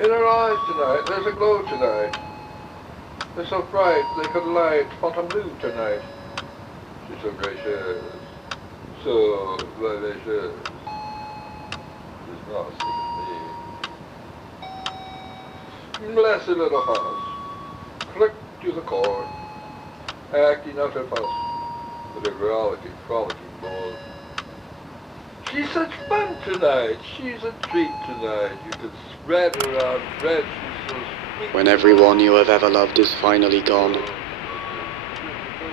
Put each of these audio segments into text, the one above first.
In her eyes tonight, there's a glow tonight. They're so bright they could light Fontainebleau tonight. She's so gracious, so vivacious. She's not seeing me. Blessed little house, click to the chord, acting out her fuss with a frolicking bold. She's such fun tonight, she's a treat tonight. You could spread her out, bread, she's so sweet. When everyone you have ever loved is finally gone,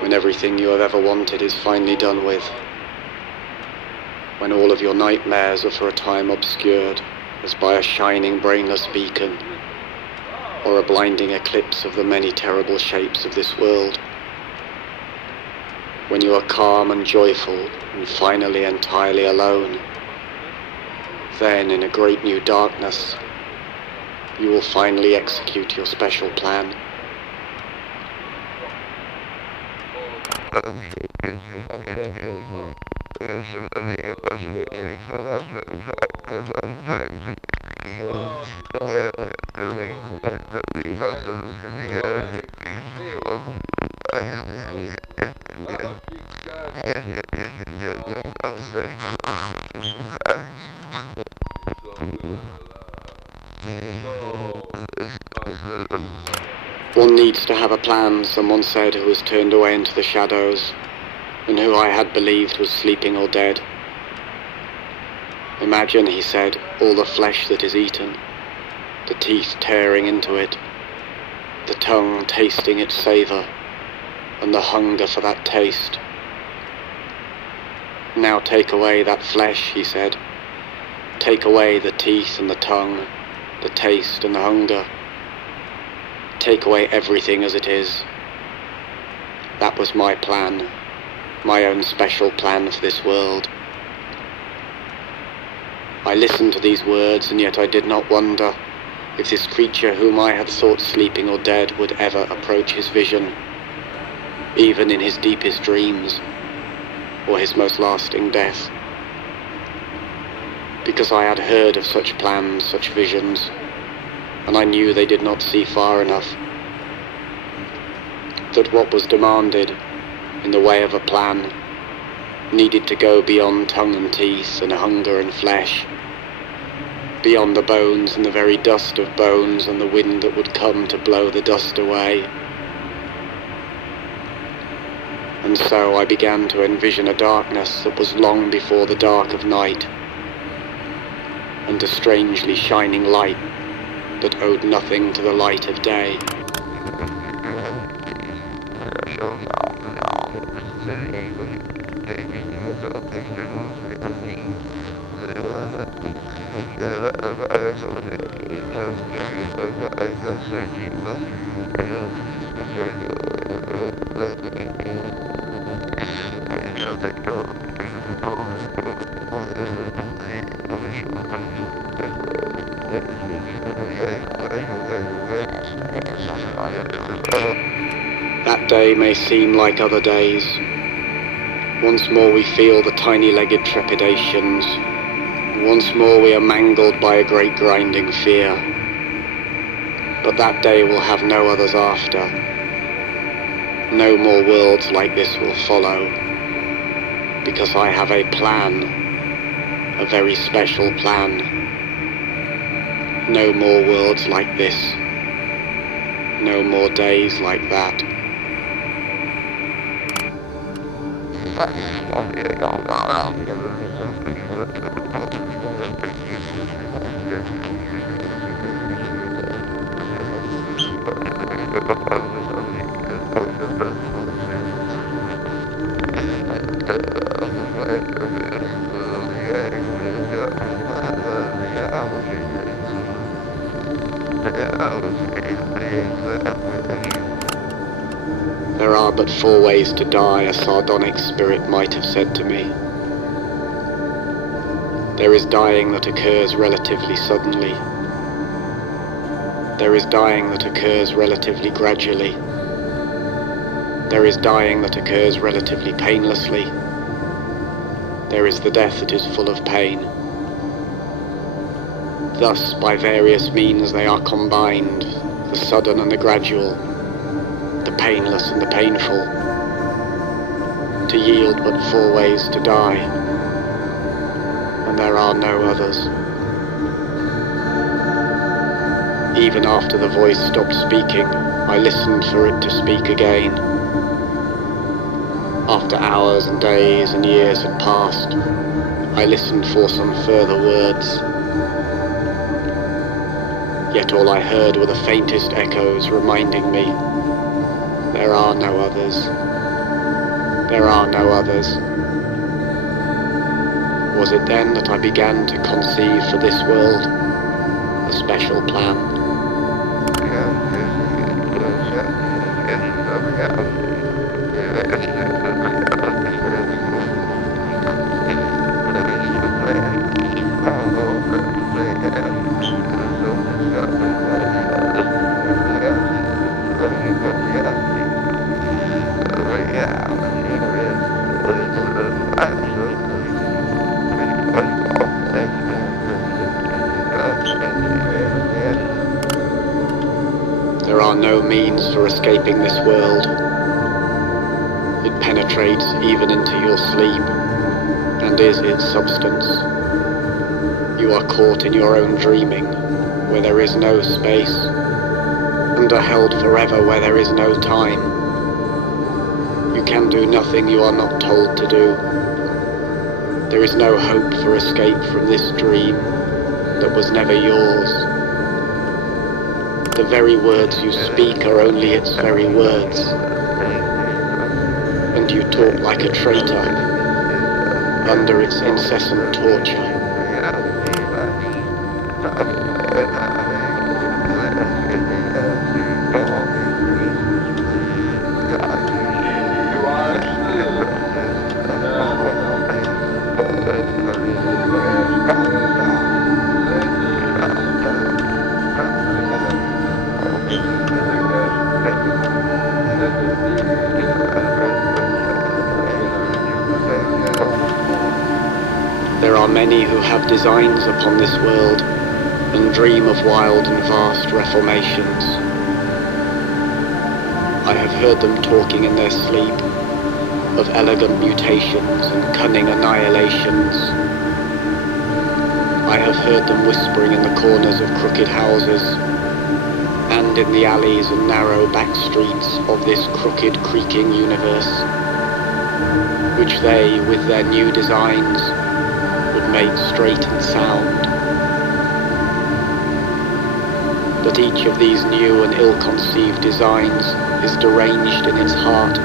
when everything you have ever wanted is finally done with, when all of your nightmares are for a time obscured as by a shining brainless beacon, or a blinding eclipse of the many terrible shapes of this world, when you are calm and joyful and finally entirely alone, then in a great new darkness, you will finally execute your special plan. One needs to have a plan, someone said, who was turned away into the shadows, and who I had believed was sleeping or dead. Imagine, he said, all the flesh that is eaten, the teeth tearing into it, the tongue tasting its savour, and the hunger for that taste. Now take away that flesh, he said. Take away the teeth and the tongue, the taste and the hunger. Take away everything as it is. That was my plan, my own special plan for this world. I listened to these words, and yet I did not wonder if this creature whom I had thought sleeping or dead would ever approach his vision, even in his deepest dreams, or his most lasting death. Because I had heard of such plans, such visions, and I knew they did not see far enough. That what was demanded in the way of a plan needed to go beyond tongue and teeth and hunger and flesh, beyond the bones and the very dust of bones and the wind that would come to blow the dust away. And so I began to envision a darkness that was long before the dark of night, and a strangely shining light that owed nothing to the light of day. That day may seem like other days. Once more we feel the tiny-legged trepidations. Once more we are mangled by a great grinding fear. But that day will have no others after. No more worlds like this will follow. Because I have a plan. A very special plan. No more worlds like this. No more days like that. There are but 4 ways to die, a sardonic spirit might have said to me. There is dying that occurs relatively suddenly. There is dying that occurs relatively gradually. There is dying that occurs relatively painlessly. There is the death that is full of pain. Thus, by various means they are combined, the sudden and the gradual, the painless and the painful, to yield but 4 ways to die, and there are no others. Even after the voice stopped speaking, I listened for it to speak again. After hours and days and years had passed, I listened for some further words. Yet all I heard were the faintest echoes reminding me, there are no others. There are no others. Was it then that I began to conceive for this world a special plan? There are no means for escaping this world. It penetrates even into your sleep, and is its substance. You are caught in your own dreaming, where there is no space, and are held forever where there is no time. You can do nothing you are not told to do. There is no hope for escape from this dream that was never yours. The very words you speak are only its very words, and you talk like a traitor under its incessant torture. There are many who have designs upon this world and dream of wild and vast reformations. I have heard them talking in their sleep of elegant mutations and cunning annihilations. I have heard them whispering in the corners of crooked houses and in the alleys and narrow back streets of this crooked, creaking universe, which they, with their new designs, would make straight and sound. But each of these new and ill-conceived designs is deranged in its heart,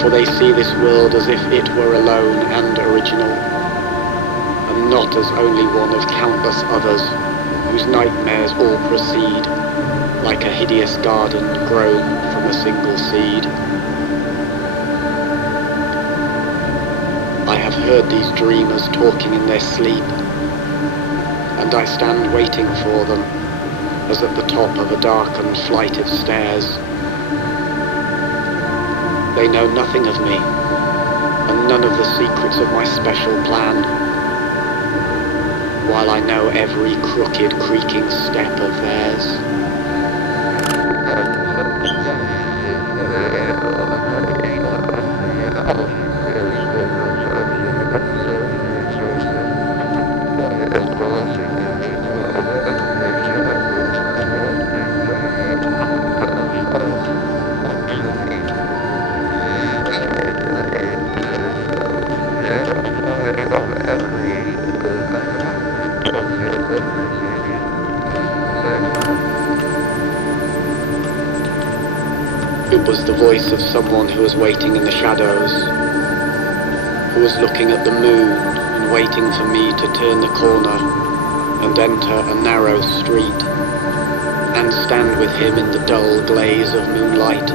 for they see this world as if it were alone and original, and not as only one of countless others whose nightmares all proceed, like a hideous garden grown from a single seed. I have heard these dreamers talking in their sleep, and I stand waiting for them, as at the top of a darkened flight of stairs. They know nothing of me, and none of the secrets of my special plan, while I know every crooked, creaking step of theirs. It was the voice of someone who was waiting in the shadows, who was looking at the moon and waiting for me to turn the corner and enter a narrow street and stand with him in the dull glaze of moonlight.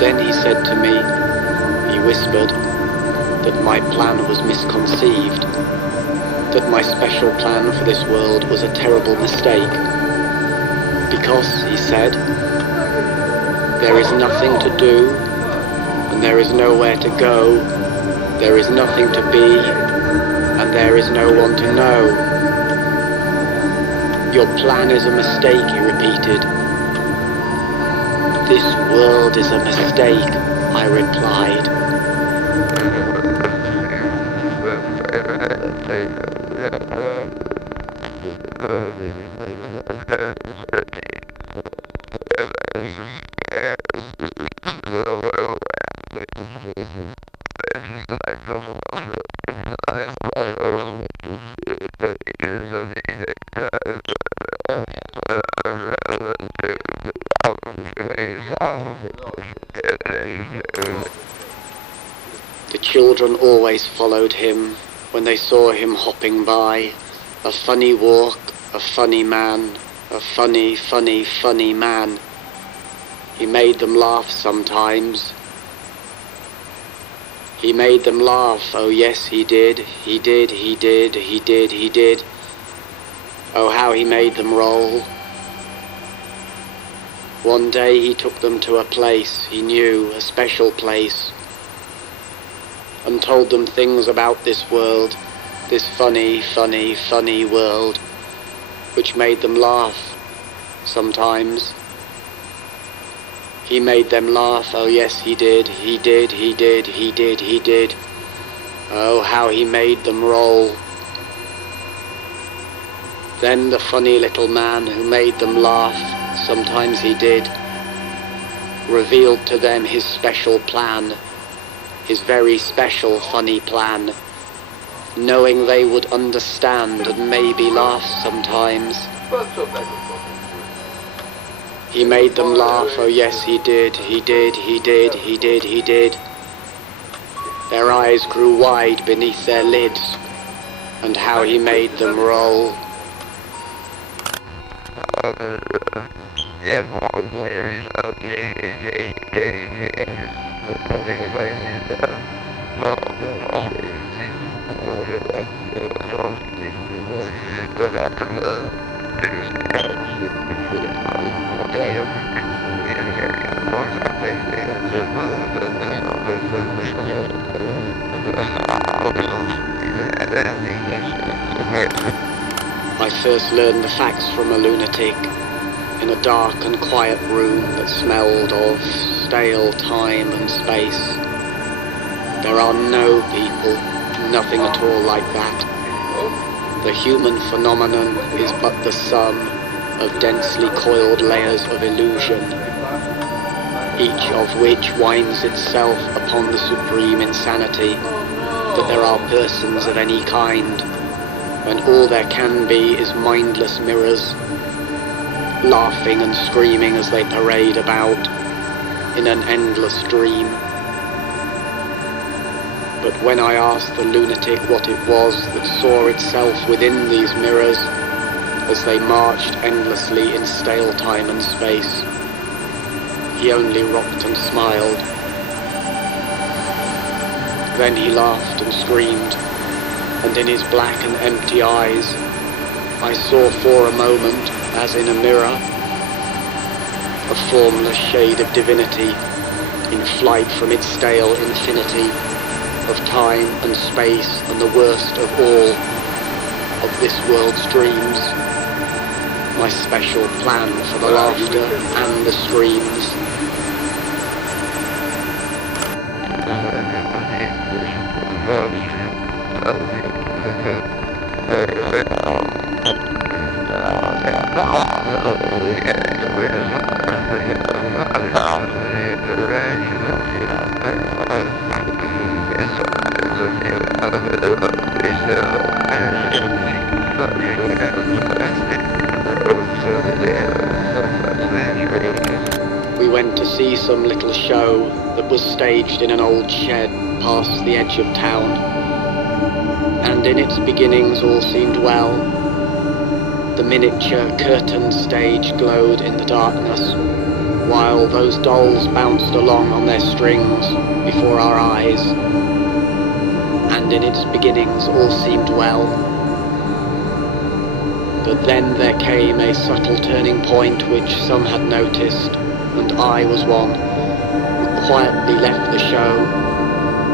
Then he said to me, he whispered, that my plan was misconceived, that my special plan for this world was a terrible mistake, because, he said, there is nothing to do, and there is nowhere to go, there is nothing to be, and and there is no one to know. Your plan is a mistake, he repeated. This world is a mistake, I replied. The children always followed him when they saw him hopping by. A funny walk, a funny man, a funny, funny, funny man. He made them laugh sometimes. He made them laugh, oh yes he did, he did, he did, he did, he did. Oh how he made them roll. One day he took them to a place he knew, a special place, and told them things about this world, this funny, funny, funny world, which made them laugh sometimes. He made them laugh, oh yes he did, he did, he did, he did, he did. Oh how he made them roll. Then the funny little man who made them laugh, sometimes he did, revealed to them his special plan, his very special funny plan, knowing they would understand and maybe laugh sometimes. He made them laugh, oh yes he did, he did, he did, he did, he did. Their eyes grew wide beneath their lids, and how he made them roll. I first learned the facts from a lunatic in a dark and quiet room that smelled of stale time and space. There are no people, nothing at all like that. The human phenomenon is but the sum of densely coiled layers of illusion, each of which winds itself upon the supreme insanity that there are persons of any kind, when all there can be is mindless mirrors, laughing and screaming as they parade about in an endless dream. But when I asked the lunatic what it was that saw itself within these mirrors as they marched endlessly in stale time and space, he only rocked and smiled. Then he laughed and screamed, and in his black and empty eyes I saw for a moment, as in a mirror, a formless shade of divinity in flight from its stale infinity of time and space, and the worst of all of this world's dreams, my special plan for the laughter and the screams. We went to see some little show that was staged in an old shed past the edge of town, and in its beginnings all seemed well. The miniature curtain stage glowed in the darkness, while those dolls bounced along on their strings before our eyes, and in its beginnings all seemed well. But then there came a subtle turning point which some had noticed, and I was one who quietly left the show,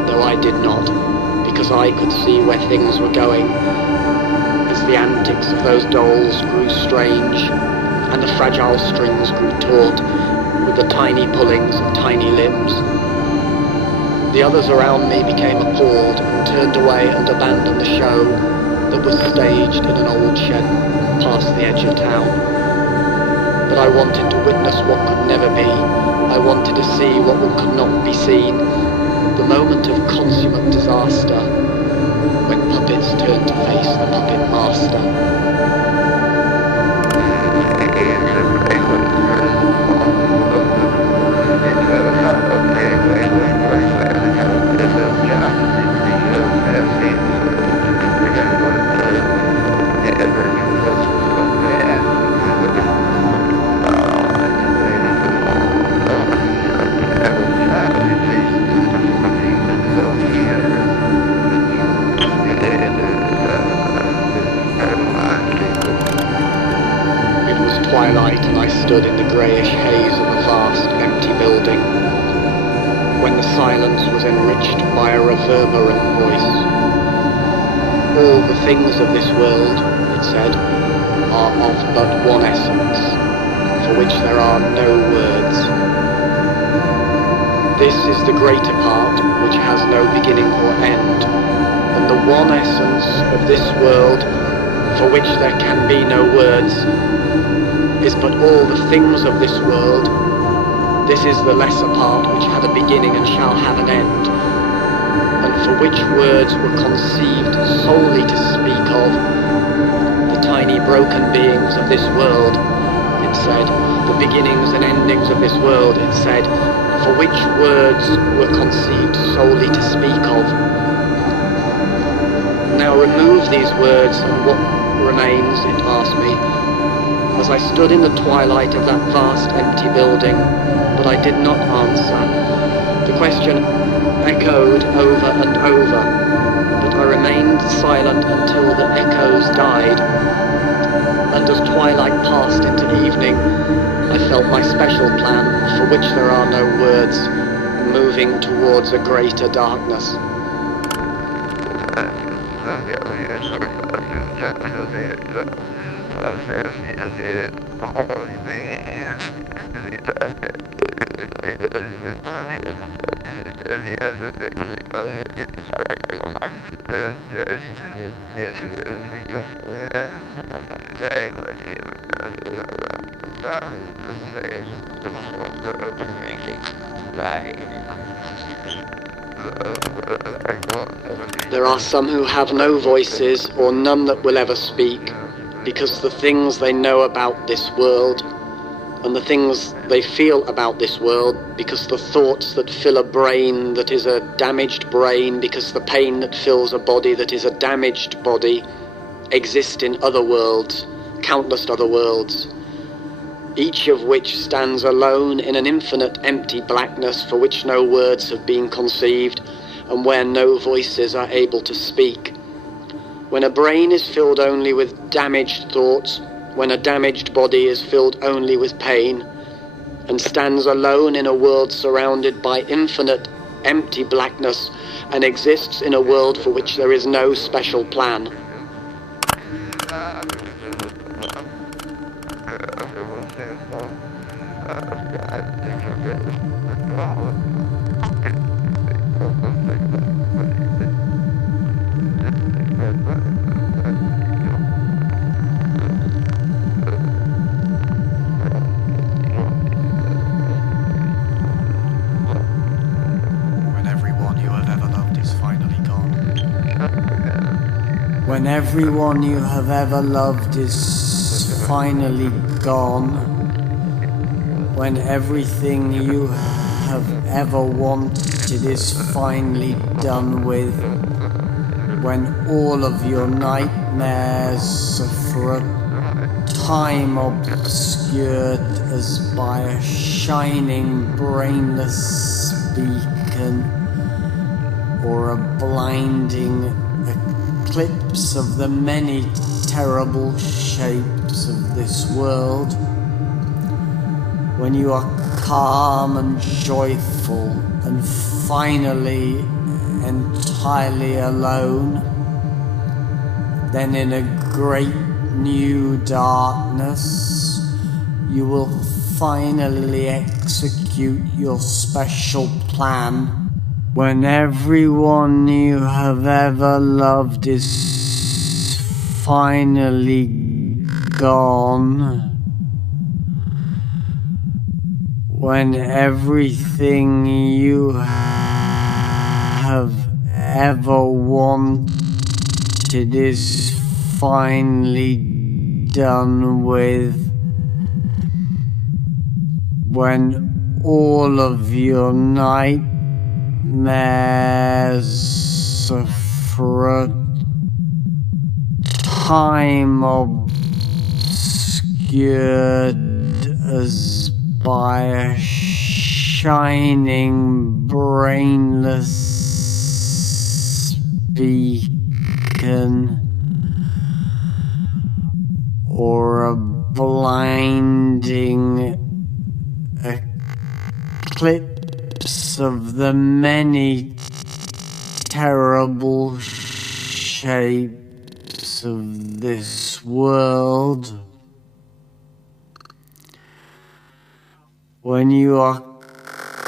though I did not, because I could see where things were going, as the antics of those dolls grew strange, and the fragile strings grew taut with the tiny pullings of tiny limbs. The others around me became appalled and turned away and abandoned the show that was staged in an old shed past the edge of town. But I wanted to witness what could never be. I wanted to see what could not be seen. The moment of consummate disaster, when puppets turned to face the puppet master. Twilight, and I stood in the greyish haze of a vast, empty building, when the silence was enriched by a reverberant voice. All the things of this world, it said, are of but one essence, for which there are no words. This is the greater part, which has no beginning or end, and the one essence of this world, for which there can be no words, is but all the things of this world. This is the lesser part which had a beginning and shall have an end, and for which words were conceived solely to speak of. The tiny broken beings of this world, it said, the beginnings and endings of this world, it said, for which words were conceived solely to speak of. Now remove these words, and what remains, it asked me, as I stood in the twilight of that vast empty building, but I did not answer. The question echoed over and over, but I remained silent until the echoes died, and as twilight passed into evening, I felt my special plan, for which there are no words, moving towards a greater darkness. There are some who have no voices, or none that will ever speak, because the things they know about this world, and the things they feel about this world, because the thoughts that fill a brain that is a damaged brain, because the pain that fills a body that is a damaged body, exist in other worlds, countless other worlds, each of which stands alone in an infinite empty blackness for which no words have been conceived, and where no voices are able to speak. When a brain is filled only with damaged thoughts, when a damaged body is filled only with pain, and stands alone in a world surrounded by infinite empty blackness, and exists in a world for which there is no special plan. When everyone you have ever loved is finally gone, when everything you have ever wanted is finally done with, when all of your nightmares are for a time obscured as by a shining brainless beacon or a blinding eclipse of the many terrible shapes of this world, when you are calm and joyful and finally entirely entirely alone, then in a great new darkness, you will finally execute your special plan. When everyone you have ever loved is finally gone, when everything you have ever wanted is finally done with, when all of your nightmares for a time obscured as by a shining brainless beacon or a blinding eclipse of the many terrible shapes of this world, when you are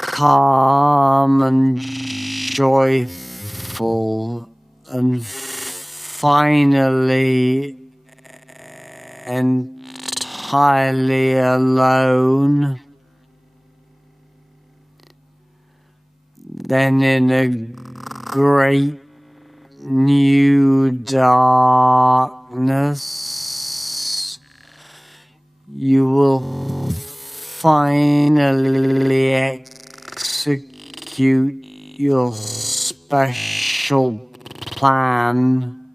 calm and joyful and finally entirely alone, then in a great new darkness, you will finally execute your special plan.